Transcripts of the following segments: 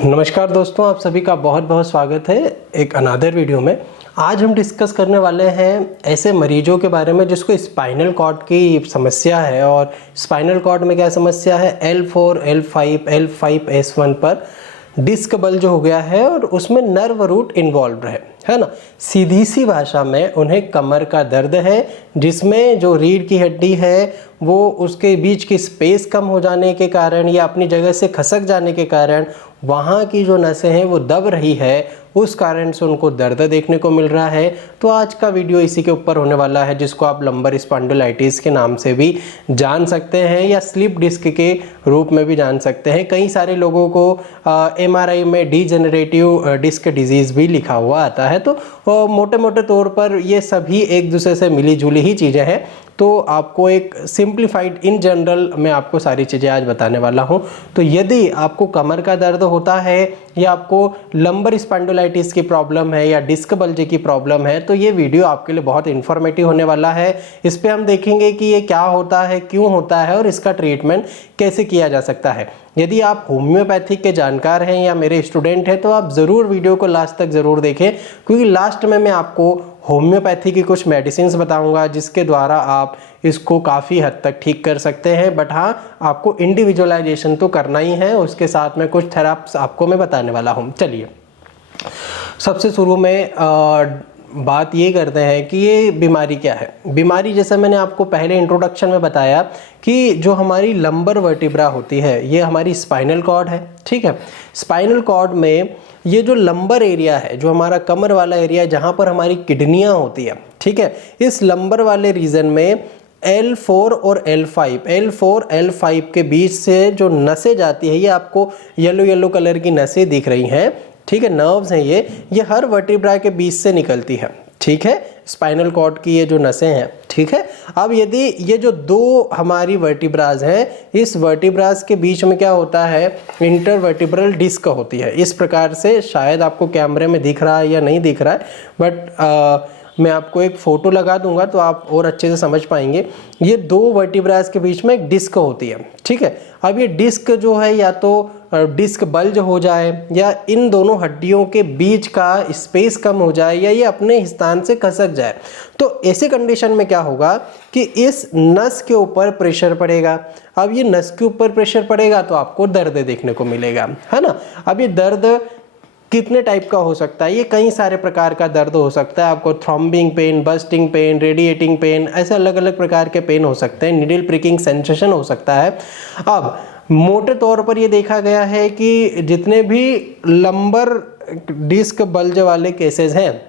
नमस्कार दोस्तों, आप सभी का बहुत बहुत स्वागत है एक अनदर वीडियो में। आज हम डिस्कस करने वाले हैं ऐसे मरीजों के बारे में जिसको स्पाइनल कॉर्ड की समस्या है। और स्पाइनल कॉर्ड में क्या समस्या है, L4, L5, L5S1 पर डिस्क बल्ज हो गया है और उसमें नर्व रूट इन्वॉल्व है ना। सीधी सी भाषा में उन्हें कमर का दर्द है, जिसमें जो रीढ़ की हड्डी है वो उसके बीच की स्पेस कम हो जाने के कारण या अपनी जगह से खसक जाने के कारण वहाँ की जो नसें हैं वो दब रही है, उस कारण से उनको दर्द देखने को मिल रहा है। तो आज का वीडियो इसी के ऊपर होने वाला है, जिसको आप लंबर स्पॉन्डिलाइटिस के नाम से भी जान सकते हैं या स्लिप डिस्क के रूप में भी जान सकते हैं। कई सारे लोगों को MRI में डीजेनरेटिव डिस्क डिजीज़ भी लिखा हुआ आता है। तो मोटे मोटे तौर पर ये सभी एक दूसरे से मिली जुली ही चीज़ें हैं। तो आपको एक सिंप्लीफाइड इन जनरल मैं आपको सारी चीज़ें आज बताने वाला हूं। तो यदि आपको कमर का दर्द होता है या आपको लंबर स्पॉन्डिलाइटिस की प्रॉब्लम है या डिस्क बल्ज की प्रॉब्लम है, तो ये वीडियो आपके लिए बहुत इन्फॉर्मेटिव होने वाला है। इस पे हम देखेंगे कि ये क्या होता है, क्यों होता है और इसका ट्रीटमेंट कैसे किया जा सकता है। यदि आप होम्योपैथिक के जानकार हैं या मेरे स्टूडेंट हैं तो आप ज़रूर वीडियो को लास्ट तक ज़रूर देखें, क्योंकि लास्ट में मैं आपको होम्योपैथी की कुछ मेडिसिन्स बताऊंगा जिसके द्वारा आप इसको काफ़ी हद तक ठीक कर सकते हैं। बट हाँ, आपको इंडिविजुअलाइजेशन तो करना ही है, उसके साथ में कुछ थेराप्स आपको मैं बताने वाला हूँ। चलिए सबसे शुरू में बात ये करते हैं कि ये बीमारी क्या है। बीमारी जैसे मैंने आपको पहले इंट्रोडक्शन में बताया कि जो हमारी लंबर वर्टिब्रा होती है ये हमारी स्पाइनल कॉर्ड है, ठीक है। स्पाइनल कॉर्ड में ये जो लंबर एरिया है, जो हमारा कमर वाला एरिया है जहाँ पर हमारी किडनियाँ होती है, ठीक है, इस लंबर वाले रीजन में L4 और L5 के बीच से जो नसें जाती है, ये आपको येलो येलो कलर की नसें दिख रही हैं, ठीक है, नर्व्स हैं ये हर वर्टिब्रा के बीच से निकलती है, ठीक है, स्पाइनल कॉर्ड की ये जो नसें हैं, ठीक है। अब यदि ये जो दो हमारी वर्टिब्राज हैं, इस वर्टिब्राज के बीच में क्या होता है, इंटरवर्टिब्रल डिस्क होती है। इस प्रकार से शायद आपको कैमरे में दिख रहा है या नहीं दिख रहा है, बट मैं आपको एक फ़ोटो लगा दूंगा तो आप और अच्छे से समझ पाएंगे। ये दो वर्टिब्रास के बीच में एक डिस्क होती है, ठीक है। अब ये डिस्क जो है या तो डिस्क बल्ज हो जाए या इन दोनों हड्डियों के बीच का स्पेस कम हो जाए या ये अपने स्थान से खसक जाए, तो ऐसे कंडीशन में क्या होगा कि इस नस के ऊपर प्रेशर पड़ेगा। अब ये नस के ऊपर प्रेशर पड़ेगा तो आपको दर्द देखने को मिलेगा, है ना। अब ये दर्द कितने टाइप का हो सकता है, ये कई सारे प्रकार का दर्द हो सकता है। आपको throbbing pain, bursting pain, radiating pain, ऐसे अलग अलग प्रकार के पेन हो सकते हैं। नीडल प्रिकिंग सेंसेशन हो सकता है। अब मोटे तौर पर ये देखा गया है कि जितने भी लंबर डिस्क बल्ज वाले केसेस हैं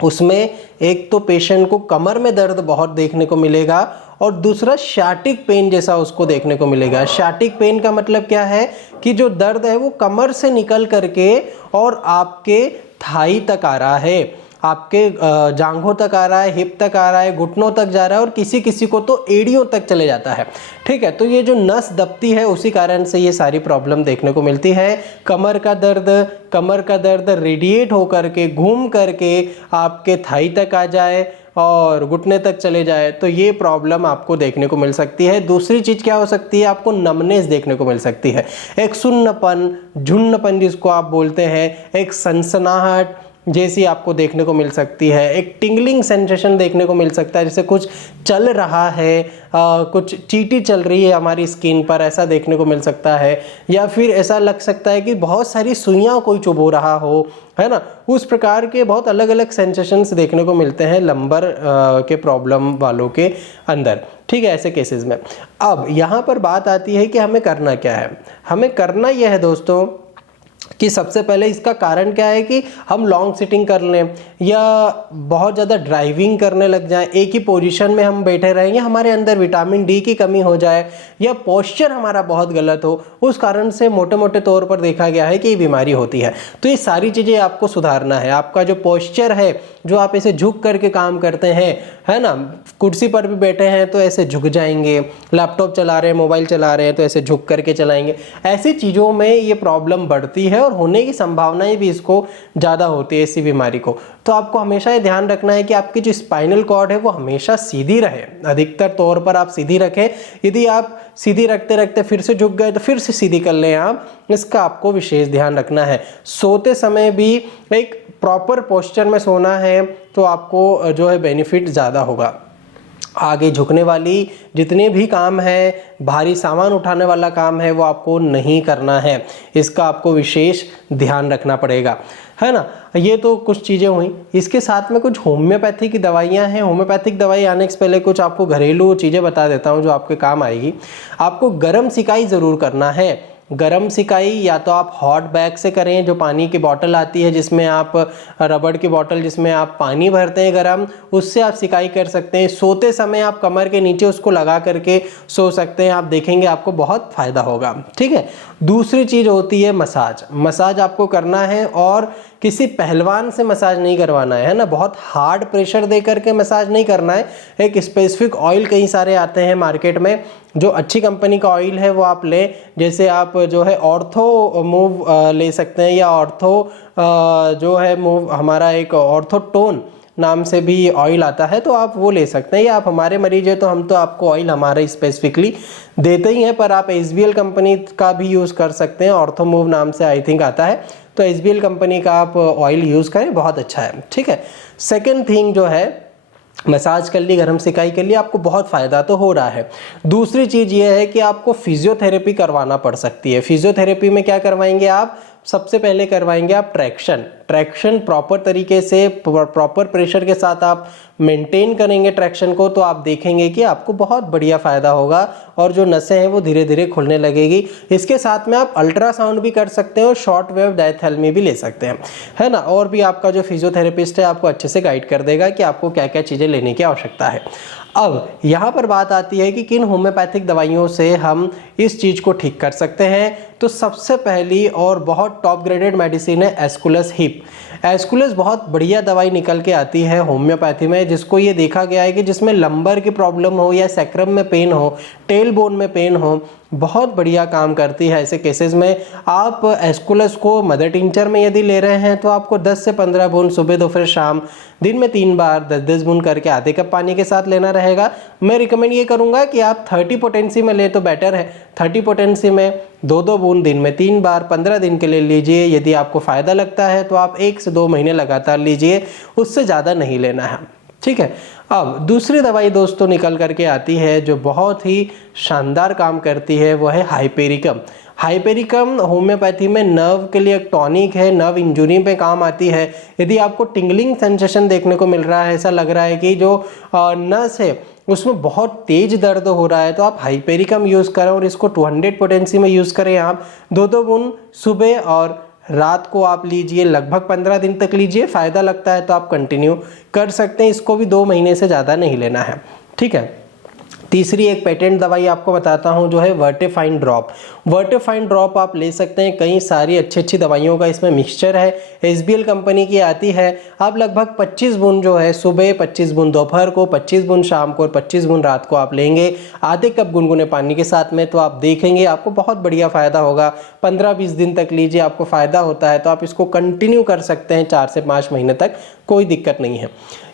उसमें एक तो पेशेंट को कमर में दर्द बहुत देखने को मिलेगा और दूसरा शाटिक पेन जैसा उसको देखने को मिलेगा। शाटिक पेन का मतलब क्या है कि जो दर्द है वो कमर से निकल करके और आपके थाई तक आ रहा है, आपके जांघों तक आ रहा है, हिप तक आ रहा है, घुटनों तक जा रहा है और किसी किसी को तो एड़ियों तक चले जाता है, ठीक है। तो ये जो नस दबती है उसी कारण से ये सारी प्रॉब्लम देखने को मिलती है। कमर का दर्द रेडिएट होकर के घूम करके आपके थाई तक आ जाए और घुटने तक चले जाए, तो ये प्रॉब्लम आपको देखने को मिल सकती है। दूसरी चीज़ क्या हो सकती है, आपको नमनेस देखने को मिल सकती है, एक सुन्नपन, झुन्नपन जिसको आप बोलते हैं, एक सनसनाहट जैसी आपको देखने को मिल सकती है, एक टिंगलिंग सेंसेशन देखने को मिल सकता है, जैसे कुछ चल रहा है, कुछ चींटी चल रही है हमारी स्किन पर, ऐसा देखने को मिल सकता है। या फिर ऐसा लग सकता है कि बहुत सारी सुइयां कोई चुभो रहा हो, है ना। उस प्रकार के बहुत अलग अलग सेंसेशंस देखने को मिलते हैं लंबर के प्रॉब्लम वालों के अंदर, ठीक है, ऐसे केसेस में। अब यहाँ पर बात आती है कि हमें करना क्या है। हमें करना यह है दोस्तों कि सबसे पहले इसका कारण क्या है कि हम लॉन्ग सिटिंग कर लें या बहुत ज़्यादा ड्राइविंग करने लग जाएं, एक ही पोजीशन में हम बैठे रहें, या हमारे अंदर विटामिन डी की कमी हो जाए या पोस्चर हमारा बहुत गलत हो, उस कारण से मोटे मोटे तौर पर देखा गया है कि ये बीमारी होती है। तो ये सारी चीज़ें आपको सुधारना है। आपका जो पोस्चर है, जो आप ऐसे झुक करके काम करते हैं, है ना, कुर्सी पर भी बैठे हैं तो ऐसे झुक जाएंगे, लैपटॉप चला रहे हैं, मोबाइल चला रहे हैं तो ऐसे झुक करके चलाएंगे, ऐसी चीज़ों में ये प्रॉब्लम बढ़ती है है और होने की संभावनाएं भी इसको ज़्यादा होती है ऐसी बीमारी को। तो आपको हमेशा ये ध्यान रखना है कि आपकी जो स्पाइनल कॉर्ड है वो हमेशा सीधी रहे, अधिकतर तौर पर आप सीधी रखें। यदि आप सीधी रखते रखते फिर से झुक गए तो फिर से सीधी कर लें आप, इसका आपको विशेष ध्यान रखना है। सोते समय भी एक प्रॉपर पोस्चर में सोना है तो आपको जो है बेनिफिट ज़्यादा होगा। आगे झुकने वाली जितने भी काम है, भारी सामान उठाने वाला काम है, वो आपको नहीं करना है, इसका आपको विशेष ध्यान रखना पड़ेगा, है ना। ये तो कुछ चीज़ें हुई। इसके साथ में कुछ होम्योपैथी की दवाइयाँ हैं। होम्योपैथिक दवाई आने से पहले कुछ आपको घरेलू चीज़ें बता देता हूँ जो आपके काम आएगी। आपको गर्म सिकाई ज़रूर करना है। गरम सिकाई या तो आप हॉट बैग से करें, जो पानी की बोतल आती है जिसमें आप रबड़ की बोतल जिसमें आप पानी भरते हैं गरम, उससे आप सिकाई कर सकते हैं। सोते समय आप कमर के नीचे उसको लगा करके सो सकते हैं, आप देखेंगे आपको बहुत फ़ायदा होगा, ठीक है। दूसरी चीज़ होती है मसाज। मसाज आपको करना है और किसी पहलवान से मसाज नहीं करवाना है ना, बहुत हार्ड प्रेशर दे करके मसाज नहीं करना है। एक स्पेसिफिक ऑयल कई सारे आते हैं मार्केट में, जो अच्छी कंपनी का ऑयल है वो आप लें। जैसे आप जो है ऑर्थो मूव ले सकते हैं, या ऑर्थो जो है मूव, हमारा एक ऑर्थोटोन नाम से भी ऑयल आता है, तो आप वो ले सकते हैं। या आप हमारे मरीज है तो हम तो आपको ऑयल हमारा स्पेसिफिकली देते ही हैं, पर आप SBL कंपनी का भी यूज़ कर सकते हैं। ऑर्थोमूव नाम से आई थिंक आता है, तो SBL कंपनी का आप ऑयल यूज़ करें, बहुत अच्छा है, ठीक है। सेकेंड थिंग जो है, मसाज कर ली, गर्म सिकाई कर ली, आपको बहुत फ़ायदा तो हो रहा है। दूसरी चीज़ ये है कि आपको फिजियोथेरेपी करवाना पड़ सकती है। फिजियोथेरेपी में क्या करवाएंगे आप? सबसे पहले करवाएंगे आप ट्रैक्शन प्रॉपर तरीके से, प्रॉपर प्रेशर के साथ आप मेंटेन करेंगे ट्रैक्शन को, तो आप देखेंगे कि आपको बहुत बढ़िया फ़ायदा होगा और जो नसें हैं वो धीरे धीरे खुलने लगेगी। इसके साथ में आप अल्ट्रासाउंड भी कर सकते हैं और शॉर्ट वेव डायथैलेमी भी ले सकते हैं, है ना। और भी आपका जो फिजियोथेरेपिस्ट है आपको अच्छे से गाइड कर देगा कि आपको क्या क्या चीज़ें लेने की आवश्यकता है। अब यहाँ पर बात आती है कि किन होम्योपैथिक दवाइयों से हम इस चीज़ को ठीक कर सकते हैं। तो सबसे पहली और बहुत टॉप ग्रेडेड मेडिसिन है एस्कुलस हिप। एस्कुलस बहुत बढ़िया दवाई निकल के आती है होम्योपैथी में, जिसको ये देखा गया है कि जिसमें लंबर की प्रॉब्लम हो या सैक्रम में पेन हो, टेल बोन में पेन हो, बहुत बढ़िया काम करती है ऐसे केसेस में। आप एस्कुलस को मदर टिंचर में यदि ले रहे हैं तो आपको 10 से 15 बूंद सुबह दोपहर शाम दिन में 3 बार 10-10 बूंद करके आधे कप पानी के साथ लेना रहेगा। मैं रिकमेंड ये करूँगा कि आप 30 पोटेंसी में ले तो बेटर है। 30 पोटेंसी में 2-2 बूंद दिन में 3 बार 15 दिन के लिए लीजिए। यदि आपको फ़ायदा लगता है तो आप 1 से 2 महीने लगातार लीजिए, उससे ज़्यादा नहीं लेना है, ठीक है। अब दूसरी दवाई दोस्तों निकल करके आती है जो बहुत ही शानदार काम करती है, वो है हाइपेरिकम। हाइपेरिकम होम्योपैथी में नर्व के लिए एक टॉनिक है, नर्व इंजरी पे काम आती है। यदि आपको टिंगलिंग सेंसेशन देखने को मिल रहा है, ऐसा लग रहा है कि जो नस है उसमें बहुत तेज दर्द हो रहा है, तो आप हाइपेरिकम यूज़ करें और इसको 200 पोटेंसी में यूज़ करें। आप 2-2 बूंद सुबह और रात को आप लीजिए, लगभग 15 दिन तक लीजिए। फ़ायदा लगता है तो आप कंटिन्यू कर सकते हैं। इसको भी 2 महीने से ज़्यादा नहीं लेना है, ठीक है। तीसरी एक पेटेंट दवाई आपको बताता हूं जो है वर्टिफाइन ड्रॉप। वर्टिफाइन ड्रॉप आप ले सकते हैं, कई सारी अच्छी दवाइयों का इसमें मिक्सचर है, SBL कंपनी की आती है। आप लगभग 25 बूंद जो है सुबह, 25 बूंद दोपहर को, 25 बूंद शाम को और 25 बूंद रात को आप लेंगे आधे कप गुनगुने पानी के साथ में, तो आप देखेंगे आपको बहुत बढ़िया फ़ायदा होगा। 15-20 दिन तक लीजिए, आपको फ़ायदा होता है तो आप इसको कंटिन्यू कर सकते हैं 4 से 5 महीने तक, कोई दिक्कत नहीं है।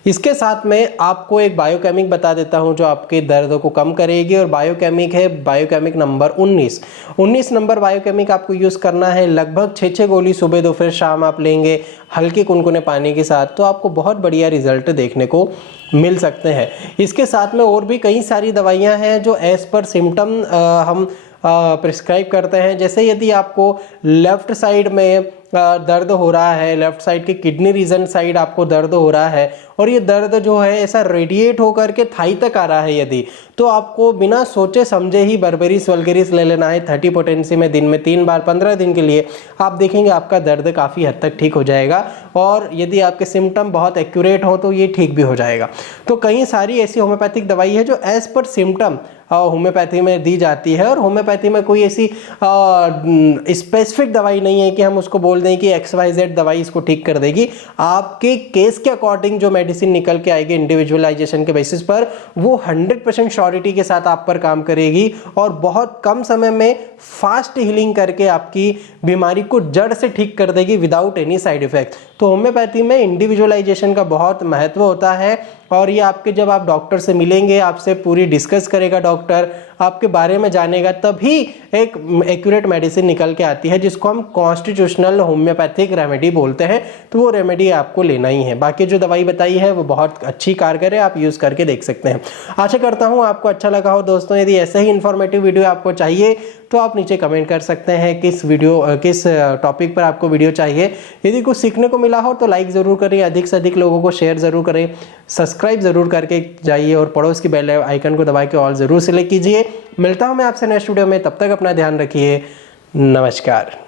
इसके साथ में आपको एक बायोकेमिक बता देता हूं जो आपके दर्द को कम करेगी, और बायोकेमिक है बायोकेमिक नंबर 19 नंबर बायोकेमिक आपको यूज़ करना है। लगभग 6 गोली सुबह दोपहर शाम आप लेंगे हल्के कुनकुने पानी के साथ, तो आपको बहुत बढ़िया रिजल्ट देखने को मिल सकते हैं। इसके साथ में और भी कई सारी दवाइयाँ हैं जो एज पर सिम्टम हम प्रिस्क्राइब करते हैं। जैसे यदि आपको लेफ्ट साइड में दर्द हो रहा है, लेफ्ट साइड के किडनी रीजन साइड आपको दर्द हो रहा है और ये दर्द जो है ऐसा रेडिएट होकर के थाई तक आ रहा है यदि, तो आपको बिना सोचे समझे ही बर्बेरिस वल्गेरिस ले लेना है 30 पोटेंसी में दिन में 3 बार 15 दिन के लिए। आप देखेंगे आपका दर्द काफ़ी हद तक ठीक हो जाएगा, और यदि आपके सिम्टम बहुत एक्यूरेट हो तो ये ठीक भी हो जाएगा। तो कई सारी ऐसी होम्योपैथिक दवाई है जो एज पर सिम्टम होम्योपैथी में दी जाती है। और होम्योपैथी में कोई ऐसी स्पेसिफिक दवाई नहीं है कि हम उसको बोल दें कि XYZ दवाई इसको ठीक कर देगी। आपके केस के अकॉर्डिंग जो मेडिसिन निकल के आएगी इंडिविजुअलाइजेशन के बेसिस पर, वो 100% श्योरिटी के साथ आप पर काम करेगी और बहुत कम समय में फास्ट हीलिंग करके आपकी बीमारी को जड़ से ठीक कर देगी विदाउट एनी साइड इफेक्ट। तो होम्योपैथी में इंडिविजुअलाइजेशन का बहुत महत्व होता है और ये आपके जब आप डॉक्टर से मिलेंगे, आपसे पूरी डिस्कस करेगा डॉक्टर, आपके बारे में जानेगा, तभी एक एक्यूरेट मेडिसिन निकल के आती है जिसको हम कॉन्स्टिट्यूशनल होम्योपैथिक रेमेडी बोलते हैं। तो वो रेमेडी आपको लेना ही है। बाकी जो दवाई बताई है वो बहुत अच्छी कारगर है, आप यूज़ करके देख सकते हैं। आशा करता हूँ आपको अच्छा लगा हो दोस्तों। यदि ऐसे ही इन्फॉर्मेटिव वीडियो आपको चाहिए तो आप नीचे कमेंट कर सकते हैं किस टॉपिक पर आपको वीडियो चाहिए। यदि कुछ सीखने को मिला हो तो लाइक ज़रूर करें, अधिक से अधिक लोगों को शेयर ज़रूर करें, सब्सक्राइब ज़रूर करके जाइए और पड़ोस की बेल आइकन को दबा के ऑल ज़रूर सेलेक्ट कीजिए। मिलता हूँ मैं आपसे नेक्स्ट वीडियो में, तब तक अपना ध्यान रखिए। नमस्कार।